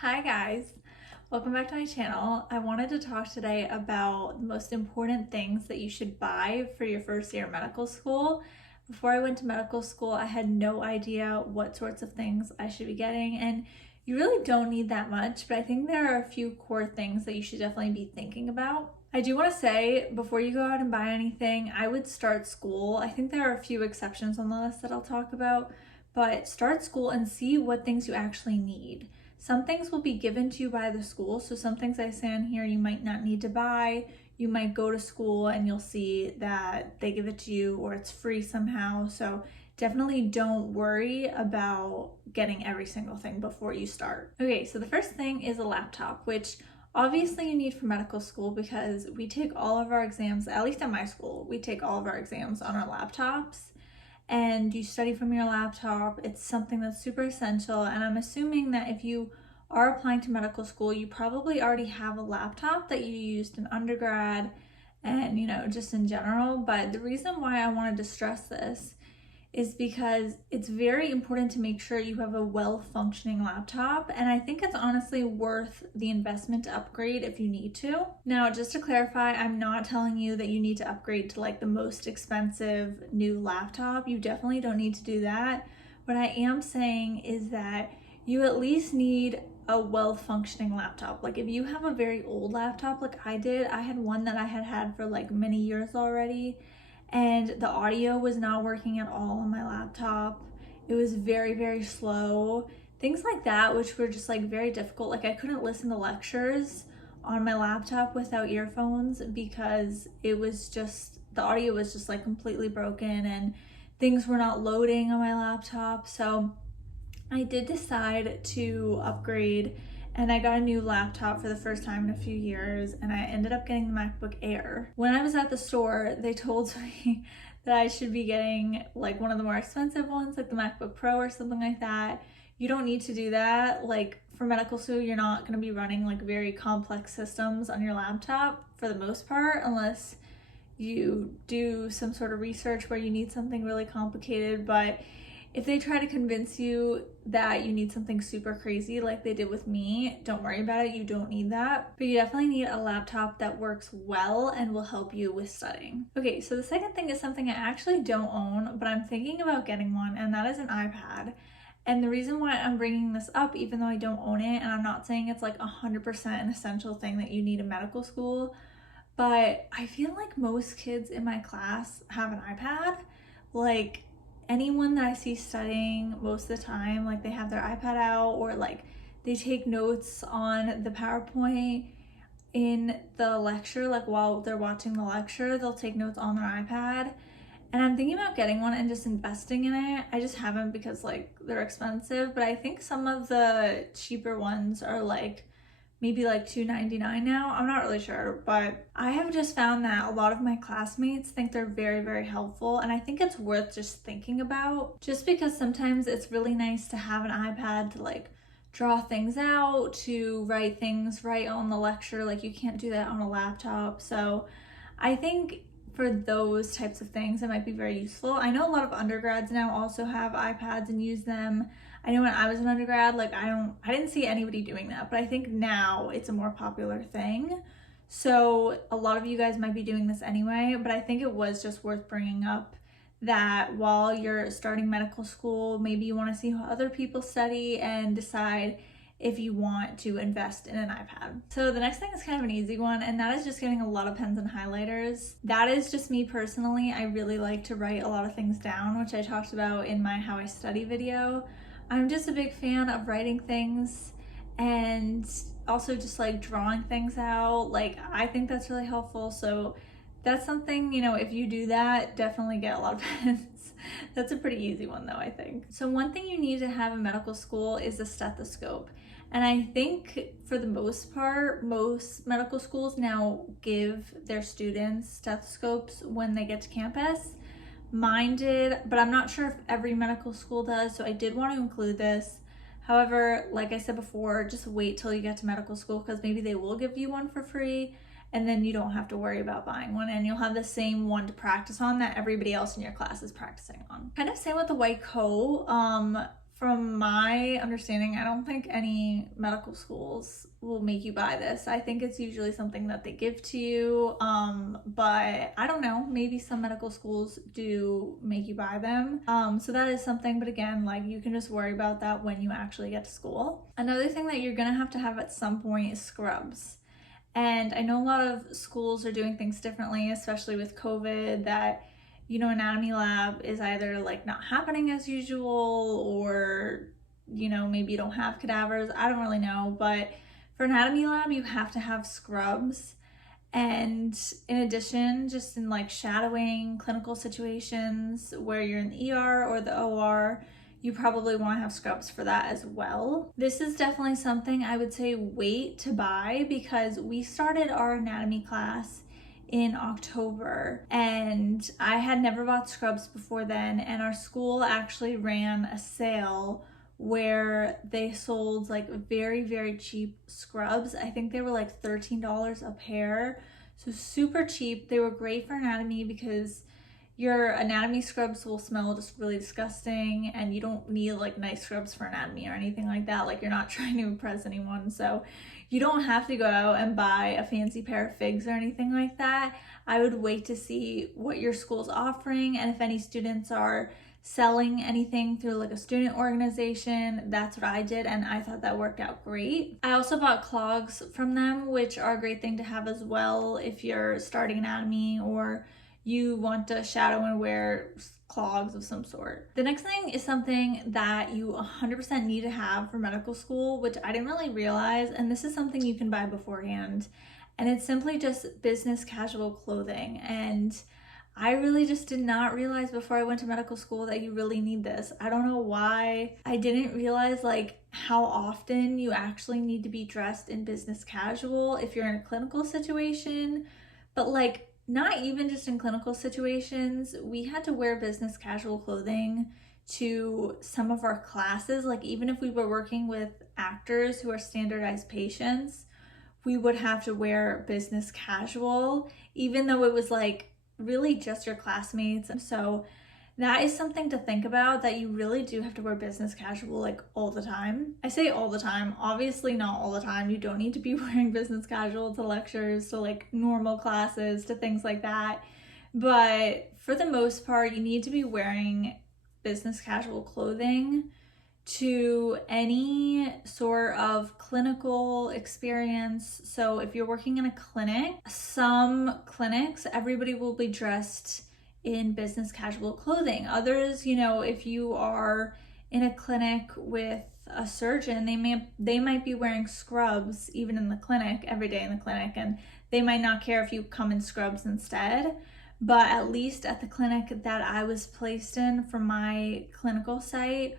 Hi guys, welcome back to my channel. I wanted to talk today about the most important things that you should buy for your first year of medical school. Before I went to medical school, I had no idea what sorts of things I should be getting, and you really don't need that much, but I think there are a few core things that you should definitely be thinking about. I do want to say, before you go out and buy anything, I would start school. I think there are a few exceptions on the list that I'll talk about, but start school and see what things you actually need. Some things will be given to you by the school, so some things I say on here you might not need to buy. You might go to school and you'll see that they give it to you or it's free somehow. So definitely don't worry about getting every single thing before you start. Okay, so the first thing is a laptop, which obviously you need for medical school because we take all of our exams, at least at my school, we take all of our exams on our laptops and you study from your laptop. It's something that's super essential, and I'm assuming that if you are applying to medical school, you probably already have a laptop that you used in undergrad and just in general. But the reason why I wanted to stress this is because it's very important to make sure you have a well-functioning laptop, and I think it's honestly worth the investment to upgrade if you need to. Now, just to clarify, I'm not telling you that you need to upgrade to like the most expensive new laptop. You definitely don't need to do that. What I am saying is that you at least need a well-functioning laptop. Like if you have a very old laptop like I did, I had one that I had had for like many years already, and the audio was not working at all on my laptop. It was very, very slow. Things like that, which were just like very difficult. Like I couldn't listen to lectures on my laptop without earphones because it was just, the audio was just like completely broken and things were not loading on my laptop. So I did decide to upgrade and I got a new laptop for the first time in a few years, and I ended up getting the MacBook Air. When I was at the store, they told me that I should be getting like one of the more expensive ones, like the MacBook Pro or something like that. You don't need to do that. Like for medical school, you're not gonna be running like very complex systems on your laptop for the most part, unless you do some sort of research where you need something really complicated. But if they try to convince you that you need something super crazy like they did with me, don't worry about it. You don't need that. But you definitely need a laptop that works well and will help you with studying. Okay, so the second thing is something I actually don't own, but I'm thinking about getting one, and that is an iPad. And the reason why I'm bringing this up, even though I don't own it, and I'm not saying it's like 100% an essential thing that you need in medical school, but I feel like most kids in my class have an iPad. Like anyone that I see studying most of the time, like they have their iPad out or like they take notes on the PowerPoint in the lecture, like while they're watching the lecture, they'll take notes on their iPad. And I'm thinking about getting one and just investing in it. I just haven't because like they're expensive, but I think some of the cheaper ones are like maybe like $2.99 now. I'm not really sure, but I have just found that a lot of my classmates think they're very, very helpful, and I think it's worth just thinking about, just because sometimes it's really nice to have an iPad to like draw things out, to write things right on the lecture. Like you can't do that on a laptop. So I think for those types of things it might be very useful. I know a lot of undergrads now also have iPads and use them. I know when I was an undergrad, like I didn't see anybody doing that, but I think now it's a more popular thing. So a lot of you guys might be doing this anyway, but I think it was just worth bringing up that while you're starting medical school, maybe you want to see how other people study and decide if you want to invest in an iPad. So the next thing is kind of an easy one, and that is just getting a lot of pens and highlighters. That is just me personally. I really like to write a lot of things down, which I talked about in my How I Study video. I'm just a big fan of writing things and also just like drawing things out. Like I think that's really helpful. So that's something, if you do that, definitely get a lot of pens. That's a pretty easy one though, I think. So one thing you need to have in medical school is a stethoscope. And I think for the most part, most medical schools now give their students stethoscopes when they get to campus. Mine did, but I'm not sure if every medical school does, so I did want to include this. However, like I said before, just wait till you get to medical school because maybe they will give you one for free, and then you don't have to worry about buying one, and you'll have the same one to practice on that everybody else in your class is practicing on. Kind of same with the white coat. From my understanding, I don't think any medical schools will make you buy this. I think it's usually something that they give to you. But I don't know, maybe some medical schools do make you buy them. So that is something, but again, like you can just worry about that when you actually get to school. Another thing that you're gonna have at some point is scrubs. And I know a lot of schools are doing things differently, especially with COVID, that anatomy lab is either like not happening as usual, or maybe you don't have cadavers. I don't really know, but for anatomy lab you have to have scrubs. And in addition, just in like shadowing clinical situations where you're in the ER or the OR, you probably want to have scrubs for that as well. This is definitely something I would say wait to buy, because we started our anatomy class in October and I had never bought scrubs before then, and our school actually ran a sale where they sold like very, very cheap scrubs. I think they were like $13 a pair, so super cheap. They were great for anatomy because your anatomy scrubs will smell just really disgusting, and you don't need like nice scrubs for anatomy or anything like that. Like you're not trying to impress anyone, so you don't have to go out and buy a fancy pair of figs or anything like that. I would wait to see what your school's offering, and if any students are selling anything through like a student organization. That's what I did, and I thought that worked out great. I also bought clogs from them, which are a great thing to have as well if you're starting anatomy or you want to shadow and wear clogs of some sort. The next thing is something that you 100% need to have for medical school, which I didn't really realize, and this is something you can buy beforehand, and it's simply just business casual clothing. And I really just did not realize before I went to medical school that you really need this. I don't know why I didn't realize like how often you actually need to be dressed in business casual if you're in a clinical situation, but like not even just in clinical situations. We had to wear business casual clothing to some of our classes. Like even if we were working with actors who are standardized patients, we would have to wear business casual, even though it was like really just your classmates. So that is something to think about, that you really do have to wear business casual like all the time. I say all the time, obviously not all the time. You don't need to be wearing business casual to lectures, to like normal classes, to things like that. But for the most part, you need to be wearing business casual clothing to any sort of clinical experience. So if you're working in a clinic, some clinics, everybody will be dressed in business casual clothing. Others, if you are in a clinic with a surgeon, they might be wearing scrubs even in the clinic, every day in the clinic, and they might not care if you come in scrubs instead. But at least at the clinic that I was placed in for my clinical site,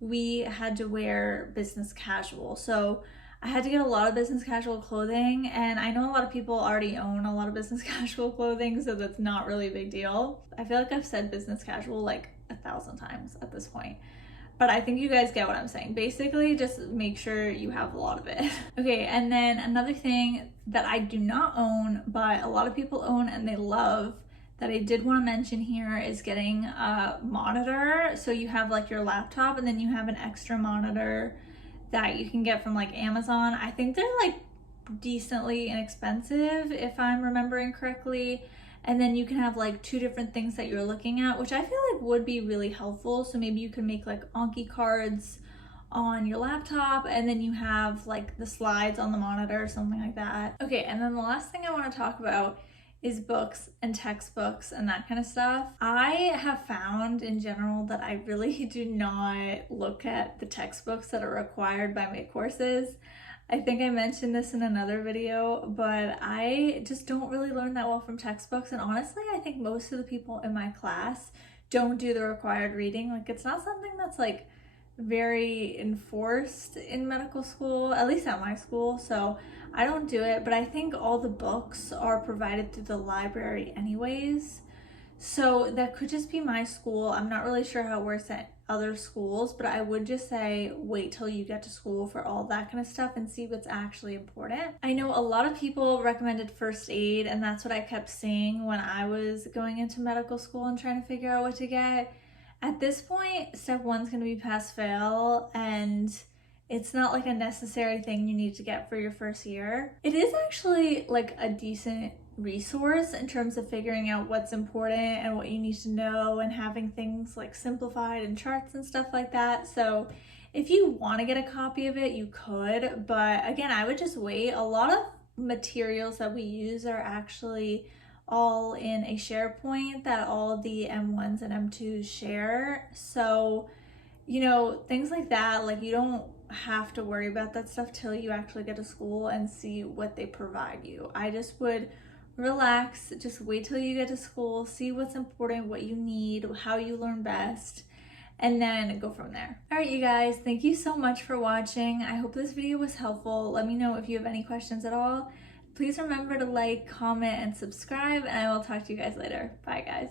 we had to wear business casual. So I had to get a lot of business casual clothing, and I know a lot of people already own a lot of business casual clothing, so that's not really a big deal. I feel like I've said business casual like 1,000 times at this point, but I think you guys get what I'm saying. Basically, just make sure you have a lot of it. Okay, and then another thing that I do not own, but a lot of people own and they love, that I did want to mention here, is getting a monitor. So you have like your laptop, and then you have an extra monitor that you can get from like Amazon. I think they're like decently inexpensive if I'm remembering correctly. And then you can have like 2 different things that you're looking at, which I feel like would be really helpful. So maybe you can make like Anki cards on your laptop, and then you have like the slides on the monitor or something like that. Okay, and then the last thing I want to talk about is books and textbooks and that kind of stuff. I have found in general that I really do not look at the textbooks that are required by my courses. I think I mentioned this in another video, but I just don't really learn that well from textbooks. And honestly, I think most of the people in my class don't do the required reading. Like it's not something that's like very enforced in medical school, at least at my school. So I don't do it, but I think all the books are provided through the library anyways. So that could just be my school. I'm not really sure how it works at other schools, but I would just say wait till you get to school for all that kind of stuff and see what's actually important. I know a lot of people recommended first aid, and that's what I kept seeing when I was going into medical school and trying to figure out what to get. At this point, step one's gonna be pass fail, and it's not like a necessary thing you need to get for your first year. It is actually like a decent resource in terms of figuring out what's important and what you need to know, and having things like simplified and charts and stuff like that. So if you want to get a copy of it, you could, but again, I would just wait. A lot of materials that we use are actually all in a SharePoint that all the M1s and M2s share. So, you know, things like that, like you don't have to worry about that stuff till you actually get to school and see what they provide you. I just would relax, just wait till you get to school, see what's important, what you need, how you learn best, and then go from there. All right, you guys, thank you so much for watching. I hope this video was helpful. Let me know if you have any questions at all. Please remember to like, comment, and subscribe, and I will talk to you guys later. Bye, guys.